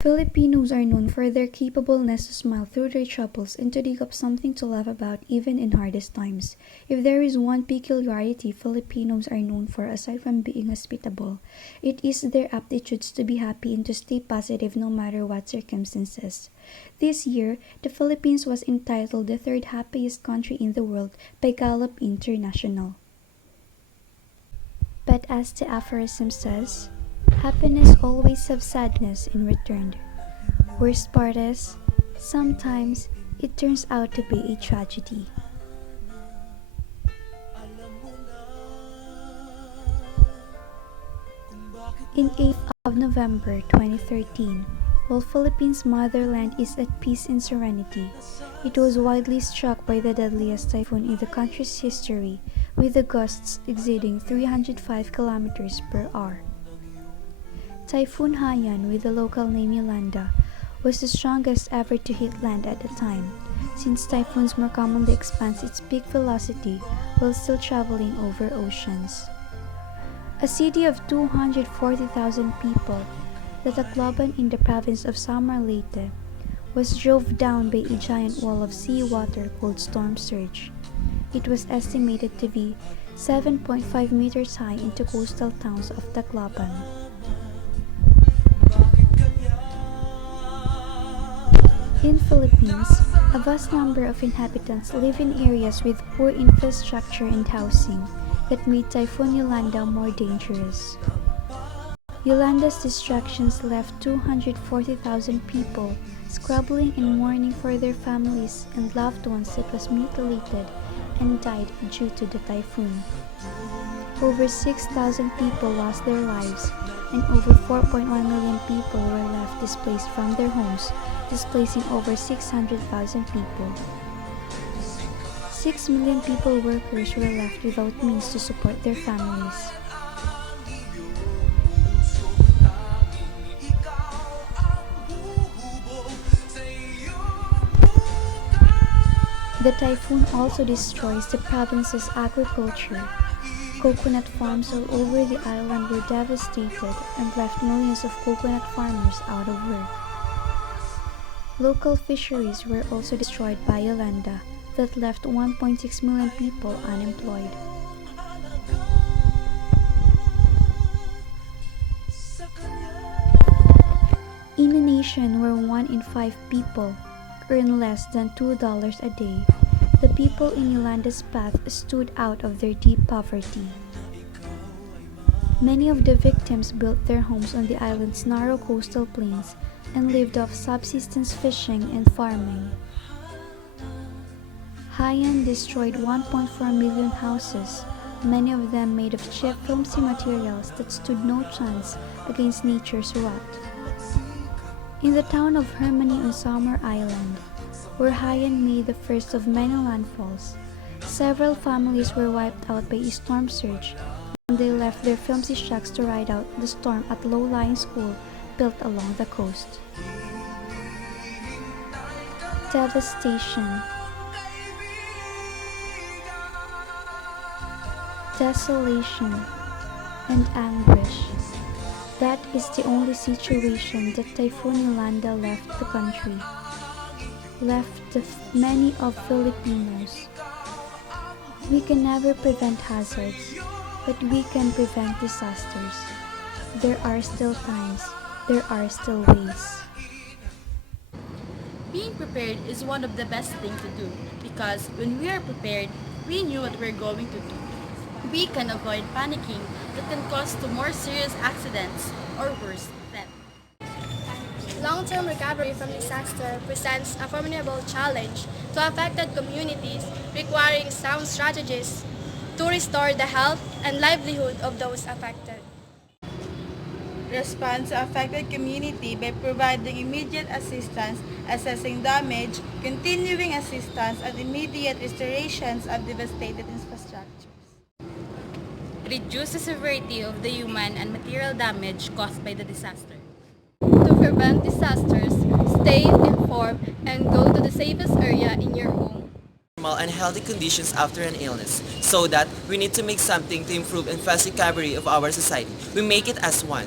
Filipinos are known for their capableness to smile through their troubles and to dig up something to laugh about even in hardest times. If there is one peculiarity Filipinos are known for aside from being hospitable, it is their aptitudes to be happy and to stay positive no matter what circumstances. This year, the Philippines was entitled the third happiest country in the world by Gallup International. But as the aphorism says, happiness always has sadness in return. Worst part is, sometimes it turns out to be a tragedy. In 8th of November 2013, while Philippines' motherland is at peace and serenity, it was widely struck by the deadliest typhoon in the country's history, with the gusts exceeding 305 kilometers per hour. Typhoon Haiyan, with the local name Yolanda, was the strongest ever to hit land at the time, since typhoons more commonly expand its peak velocity while still traveling over oceans. A city of 240,000 people, the Tacloban in the province of Samar Leyte, was drove down by a giant wall of seawater called storm surge. It was estimated to be 7.5 meters high into coastal towns of Tacloban. In Philippines, a vast number of inhabitants live in areas with poor infrastructure and housing that made Typhoon Yolanda more dangerous. Yolanda's destructions left 240,000 people scrabbling and mourning for their families and loved ones that was mutilated and died due to the typhoon. Over 6,000 people lost their lives and over 4.1 million people were left displaced from their homes, displacing over 600,000 people. 6 million people workers were left without means to support their families. The typhoon also destroys the province's agriculture. Coconut farms all over the island were devastated and left millions of coconut farmers out of work. Local fisheries were also destroyed by Yolanda that left 1.6 million people unemployed. In a nation where 1 in 5 people earn less than $2 a day, the people in Yolanda's path stood out of their deep poverty. Many of the victims built their homes on the island's narrow coastal plains and lived off subsistence fishing and farming. Haiyan destroyed 1.4 million houses, many of them made of cheap flimsy materials that stood no chance against nature's wrath. In the town of Hermione on Samar Island, where Haiyan made the first of many landfalls, several families were wiped out by a storm surge, and they left their flimsy shacks to ride out the storm at low-lying school built along the coast. Devastation, desolation, and anguish. That is the only situation that Typhoon Yolanda left the country, left many of Filipinos. We can never prevent hazards, but we can prevent disasters. There are still times, there are still ways. Being prepared is one of the best things to do because when we are prepared, we knew what we're going to do. We can avoid panicking that can cause to more serious accidents or worse, death. Long-term recovery from disaster presents a formidable challenge to affected communities, requiring sound strategies to restore the health and livelihood of those affected. Respond to affected community by providing immediate assistance, assessing damage, continuing assistance, and immediate restorations of devastated infrastructures. Reduce the severity of the human and material damage caused by the disaster. To prevent disasters, stay informed and go to the safest area in your home. Normal and healthy conditions after an illness, so that we need to make something to improve and fast recovery of our society. We make it as one.